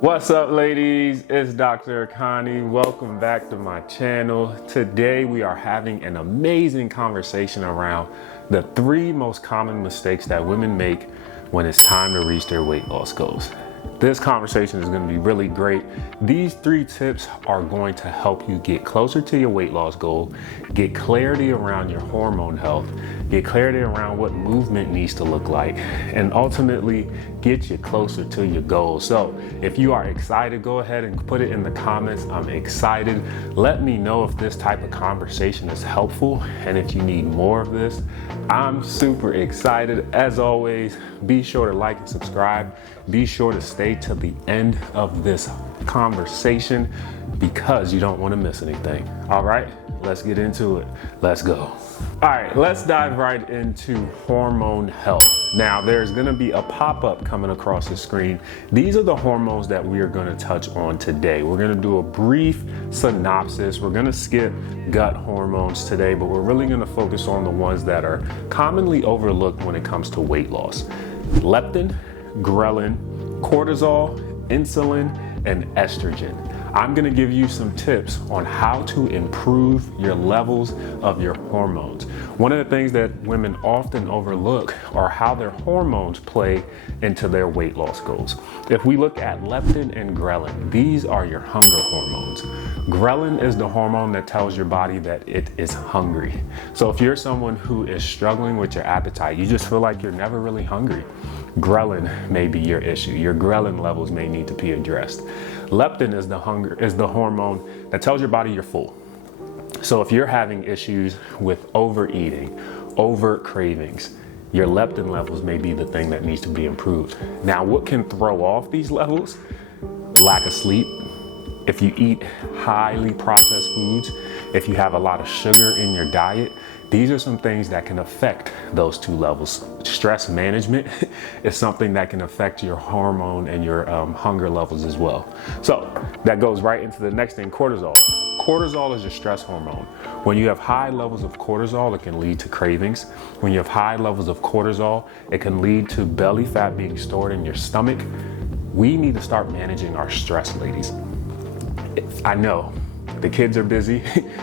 What's up, ladies? It's Dr. Connie. Welcome back to my channel. Today we are having an amazing conversation around the 3 most common mistakes that women make when it's time to reach their weight loss goals. This conversation is going to be really great. These 3 tips are going to help you get closer to your weight loss goal, get clarity around your hormone health, get clarity around what movement needs to look like, and ultimately get you closer to your goal. So if you are excited, go ahead and put it in the comments. I'm excited. Let me know if this type of conversation is helpful and if you need more of this. I'm super excited. As always, be sure to like and subscribe. Be sure to stay to the end of this conversation because you don't want to miss anything. All right, let's get into it. Let's go. All right, let's dive right into hormone health. Now, there's going to be a pop-up coming across the screen. These are the hormones that we are going to touch on today. We're going to do a brief synopsis. We're going to skip gut hormones today, but we're really going to focus on the ones that are commonly overlooked when it comes to weight loss. Leptin, ghrelin, cortisol, insulin, and estrogen. I'm going to give you some tips on how to improve your levels of your hormones. One of the things that women often overlook are how their hormones play into their weight loss goals. If we look at leptin and ghrelin, these are your hunger hormones. Ghrelin is the hormone that tells your body that it is hungry. So if you're someone who is struggling with your appetite, you just feel like you're never really hungry, ghrelin may be your issue. Your ghrelin levels may need to be addressed. Leptin is the hormone that tells your body you're full. So if you're having issues with overeating, over cravings, your leptin levels may be the thing that needs to be improved. Now, what can throw off these levels? Lack of sleep. If you eat highly processed foods, if you have a lot of sugar in your diet, these are some things that can affect those 2 levels. Stress management is something that can affect your hormone and your hunger levels as well. So that goes right into the next thing, cortisol. Cortisol is your stress hormone. When you have high levels of cortisol, it can lead to cravings. When you have high levels of cortisol, it can lead to belly fat being stored in your stomach. We need to start managing our stress, ladies. I know the kids are busy.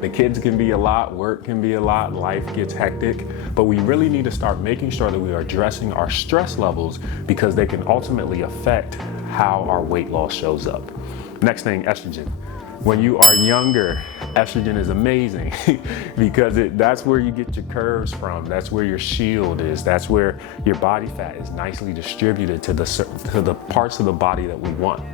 The kids can be a lot, work can be a lot, life gets hectic, but we really need to start making sure that we are addressing our stress levels because they can ultimately affect how our weight loss shows up. Next thing, estrogen. When you are younger, estrogen is amazing because that's where you get your curves from. That's where your shield is. That's where your body fat is nicely distributed to the parts of the body that we want.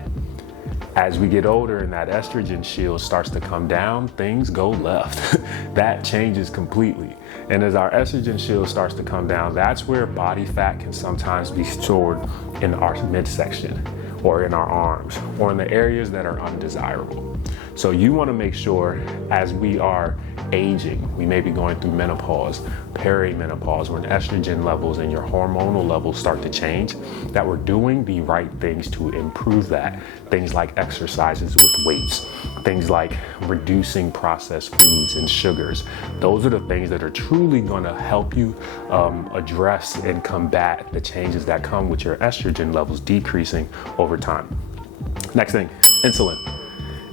As we get older and that estrogen shield starts to come down, things go left. That changes completely. And as our estrogen shield starts to come down, that's where body fat can sometimes be stored in our midsection or in our arms or in the areas that are undesirable. So you want to make sure as we are aging, we may be going through menopause, perimenopause, when estrogen levels and your hormonal levels start to change, that we're doing the right things to improve that. Things like exercises with weights, things like reducing processed foods and sugars. Those are the things that are truly going to help you address and combat the changes that come with your estrogen levels decreasing over time. Next thing, insulin.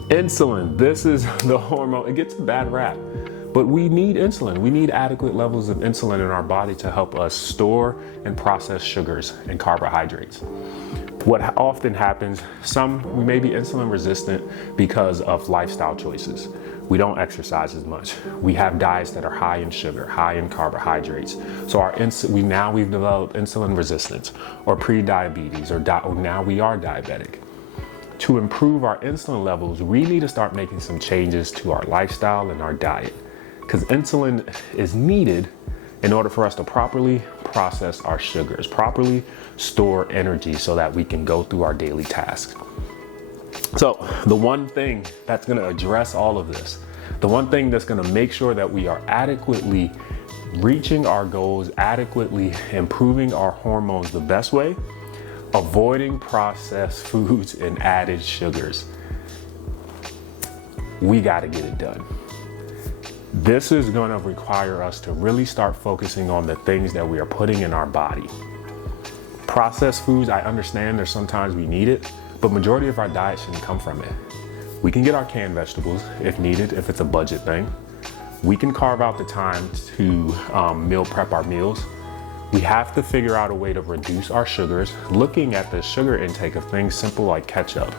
Insulin, this is the hormone. It gets a bad rap, but we need insulin. We need adequate levels of insulin in our body to help us store and process sugars and carbohydrates. What often happens, we may be insulin resistant because of lifestyle choices. We don't exercise as much. We have diets that are high in sugar, high in carbohydrates. So we've developed insulin resistance or pre-diabetes or now we are diabetic. To improve our insulin levels, we need to start making some changes to our lifestyle and our diet because insulin is needed in order for us to properly process our sugars, properly store energy so that we can go through our daily tasks. So the one thing that's going to address all of this, the one thing that's going to make sure that we are adequately reaching our goals, adequately improving our hormones the best way, avoiding processed foods and added sugars. We got to get it done. This is going to require us to really start focusing on the things that we are putting in our body. Processed foods, I understand there's sometimes we need it, but majority of our diet shouldn't come from it. We can get our canned vegetables if needed, if it's a budget thing. We can carve out the time to meal prep our meals. We have to figure out a way to reduce our sugars, looking at the sugar intake of things simple like ketchup,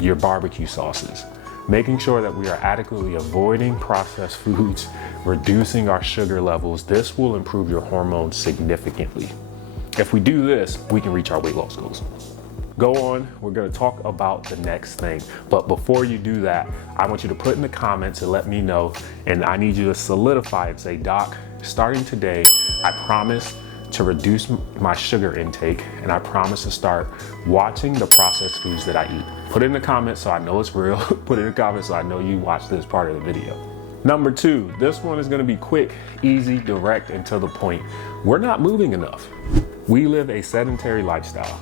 your barbecue sauces, making sure that we are adequately avoiding processed foods, reducing our sugar levels. This will improve your hormones significantly. If we do this, we can reach our weight loss goals. Go on, we're gonna talk about the next thing. But before you do that, I want you to put in the comments and let me know, and I need you to solidify and say, Doc, starting today, I promise to reduce my sugar intake, and I promise to start watching the processed foods that I eat. Put it in the comments so I know it's real. Put it in the comments so I know you watched this part of the video. Number 2, this one is gonna be quick, easy, direct, and to the point. We're not moving enough. We live a sedentary lifestyle.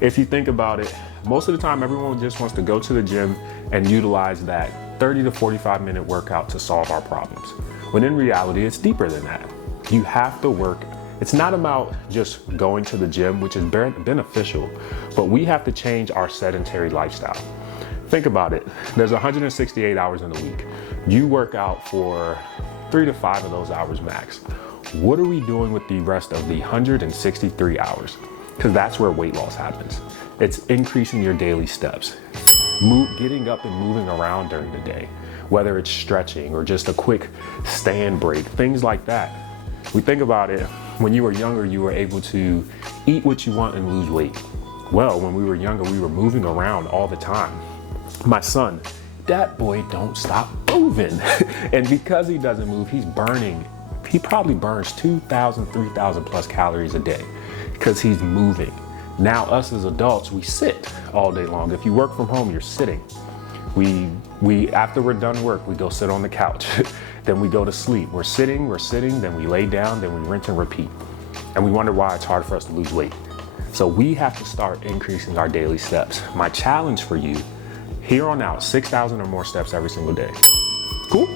If you think about it, most of the time everyone just wants to go to the gym and utilize that 30 to 45 minute workout to solve our problems. When in reality, it's deeper than that. You have to work. It's not about just going to the gym, which is beneficial, but we have to change our sedentary lifestyle. Think about it. There's 168 hours in a week. You work out for 3 to 5 of those hours max. What are we doing with the rest of the 163 hours? Because that's where weight loss happens. It's increasing your daily steps, getting up and moving around during the day, whether it's stretching or just a quick stand break, things like that. We think about it, when you were younger, you were able to eat what you want and lose weight. Well, when we were younger, we were moving around all the time. My son, that boy don't stop moving. And because he doesn't move, he probably burns 2,000, 3,000 plus calories a day because he's moving. Now us as adults, we sit all day long. If you work from home, you're sitting. We after we're done work, we go sit on the couch. Then we go to sleep. We're sitting, then we lay down, then we rinse and repeat. And we wonder why it's hard for us to lose weight. So we have to start increasing our daily steps. My challenge for you, here on out, 6,000 or more steps every single day. Cool?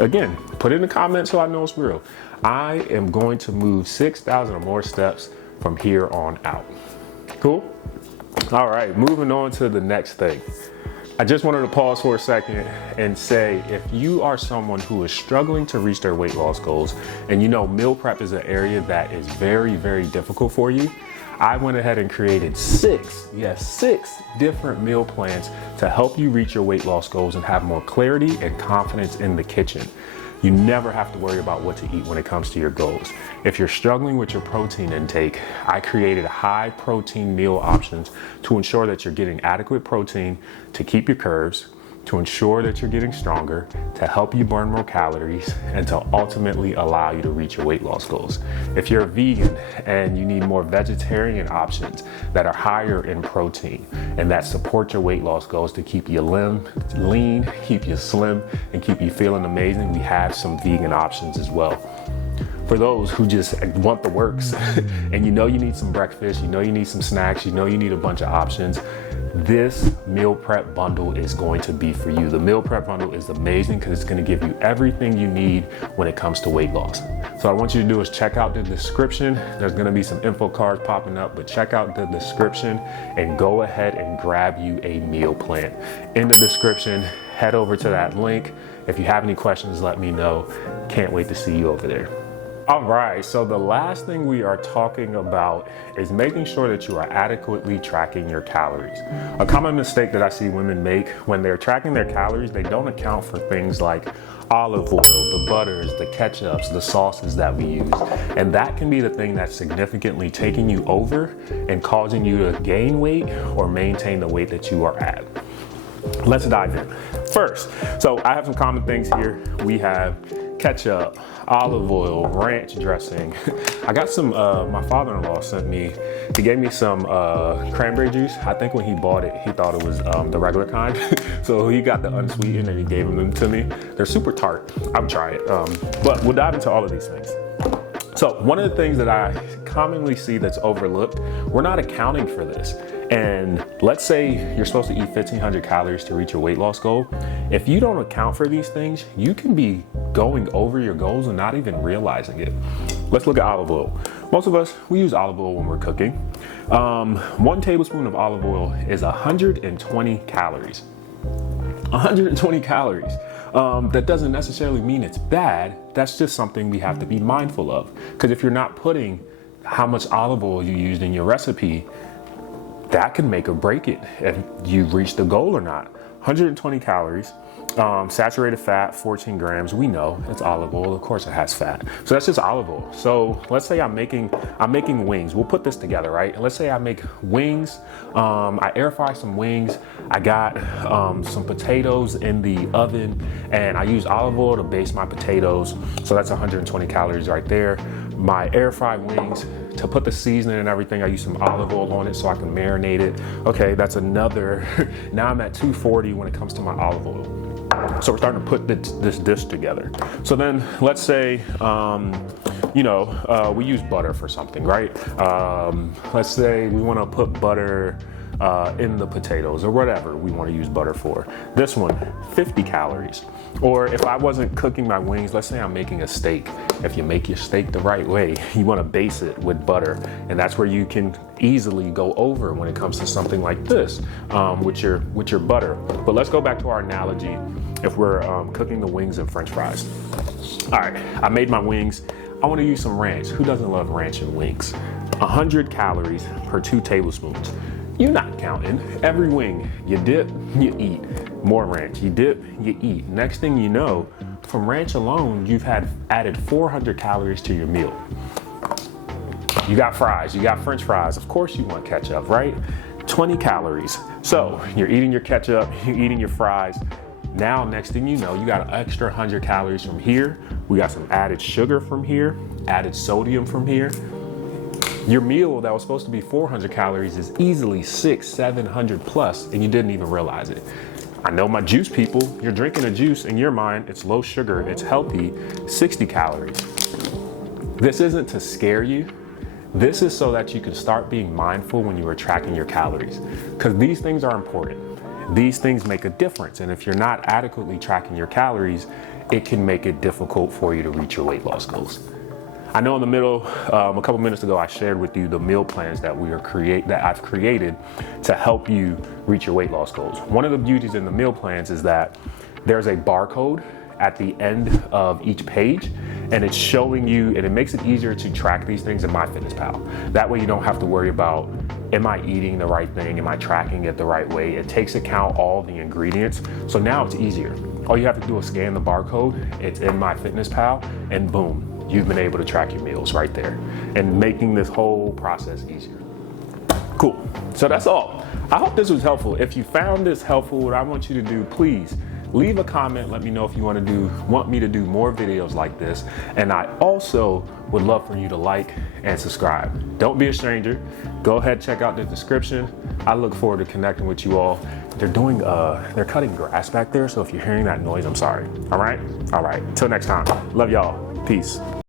Again, put it in the comments so I know it's real. I am going to move 6,000 or more steps from here on out. Cool? All right, moving on to the next thing. I just wanted to pause for a second and say, if you are someone who is struggling to reach their weight loss goals, and you know meal prep is an area that is very, very difficult for you, I went ahead and created 6 different meal plans to help you reach your weight loss goals and have more clarity and confidence in the kitchen. You never have to worry about what to eat when it comes to your goals. If you're struggling with your protein intake, I created high protein meal options to ensure that you're getting adequate protein to keep your curves, to ensure that you're getting stronger, to help you burn more calories, and to ultimately allow you to reach your weight loss goals. If you're a vegan and you need more vegetarian options that are higher in protein and that support your weight loss goals to keep you lean, keep you slim, and keep you feeling amazing, we have some vegan options as well. For those who just want the works and you know you need some breakfast, you know you need some snacks, you know you need a bunch of options, this meal prep bundle is going to be for you. The meal prep bundle is amazing because it's going to give you everything you need when it comes to weight loss. So what I want you to do is check out the description. There's going to be some info cards popping up, but check out the description and go ahead and grab you a meal plan. In the description, head over to that link. If you have any questions, let me know. Can't wait to see you over there. All right, so the last thing we are talking about is making sure that you are adequately tracking your calories. A common mistake that I see women make when they're tracking their calories, they don't account for things like olive oil, the butters, the ketchups, the sauces that we use. And that can be the thing that's significantly taking you over and causing you to gain weight or maintain the weight that you are at. Let's dive in. First, so I have some common things here. We have ketchup, olive oil, ranch dressing. I got some, my father-in-law he gave me some cranberry juice. I think when he bought it, he thought it was the regular kind. So he got the unsweetened and he gave them to me. They're super tart. I'll try it. But we'll dive into all of these things. So one of the things that I commonly see that's overlooked, we're not accounting for this. And let's say you're supposed to eat 1,500 calories to reach your weight loss goal. If you don't account for these things, you can be going over your goals and not even realizing it. Let's look at olive oil. Most of us, we use olive oil when we're cooking. 1 tablespoon of olive oil is 120 calories. 120 calories. That doesn't necessarily mean it's bad. That's just something we have to be mindful of. Because if you're not putting how much olive oil you used in your recipe, that can make or break it if you've reached the goal or not. 120 calories. Saturated fat, 14 grams. We know it's olive oil. Of course it has fat. So that's just olive oil. So let's say I'm making wings. We'll put this together, right? And let's say I make wings. I air fry some wings. I got some potatoes in the oven, and I use olive oil to base my potatoes. So that's 120 calories right there. My air fried wings, to put the seasoning and everything, I use some olive oil on it so I can marinate it. Okay, that's another. Now I'm at 240 when it comes to my olive oil. So we're starting to put this dish together. So then let's say, we use butter for something, right? Let's say we want to put butter in the potatoes or whatever we want to use butter for. This one, 50 calories. Or if I wasn't cooking my wings, let's say I'm making a steak. If you make your steak the right way, you want to base it with butter. And that's where you can easily go over when it comes to something like this with your butter. But let's go back to our analogy if we're cooking the wings and French fries. All right, I made my wings. I want to use some ranch. Who doesn't love ranch in wings? 100 calories per 2 tablespoons. You're not counting. Every wing, you dip, you eat. More ranch, you dip, you eat. Next thing you know, from ranch alone, you've added 400 calories to your meal. You got fries, you got French fries. Of course you want ketchup, right? 20 calories. So you're eating your ketchup, you're eating your fries. Now, next thing you know, you got an extra 100 calories from here. We got some added sugar from here, added sodium from here. Your meal that was supposed to be 400 calories is easily 600-700 plus, and you didn't even realize it. I know my juice people, you're drinking a juice, in your mind, it's low sugar, it's healthy, 60 calories. This isn't to scare you. This is so that you can start being mindful when you are tracking your calories, because these things are important. These things make a difference, and if you're not adequately tracking your calories, it can make it difficult for you to reach your weight loss goals. I know in the middle, a couple minutes ago, I shared with you the meal plans that I've created to help you reach your weight loss goals. One of the beauties in the meal plans is that there's a barcode at the end of each page, and it's showing you, and it makes it easier to track these things in MyFitnessPal. That way you don't have to worry about, am I eating the right thing? Am I tracking it the right way? It takes account all the ingredients. So now it's easier. All you have to do is scan the barcode, it's in MyFitnessPal, and boom, you've been able to track your meals right there and making this whole process easier. Cool. So that's all. I hope this was helpful. If you found this helpful, what I want you to do, please leave a comment. Let me know if you want me to do more videos like this. And I also would love for you to like and subscribe. Don't be a stranger. Go ahead, check out the description. I look forward to connecting with you all. They're cutting grass back there. So if you're hearing that noise, I'm sorry. All right. Till next time. Love y'all. Peace.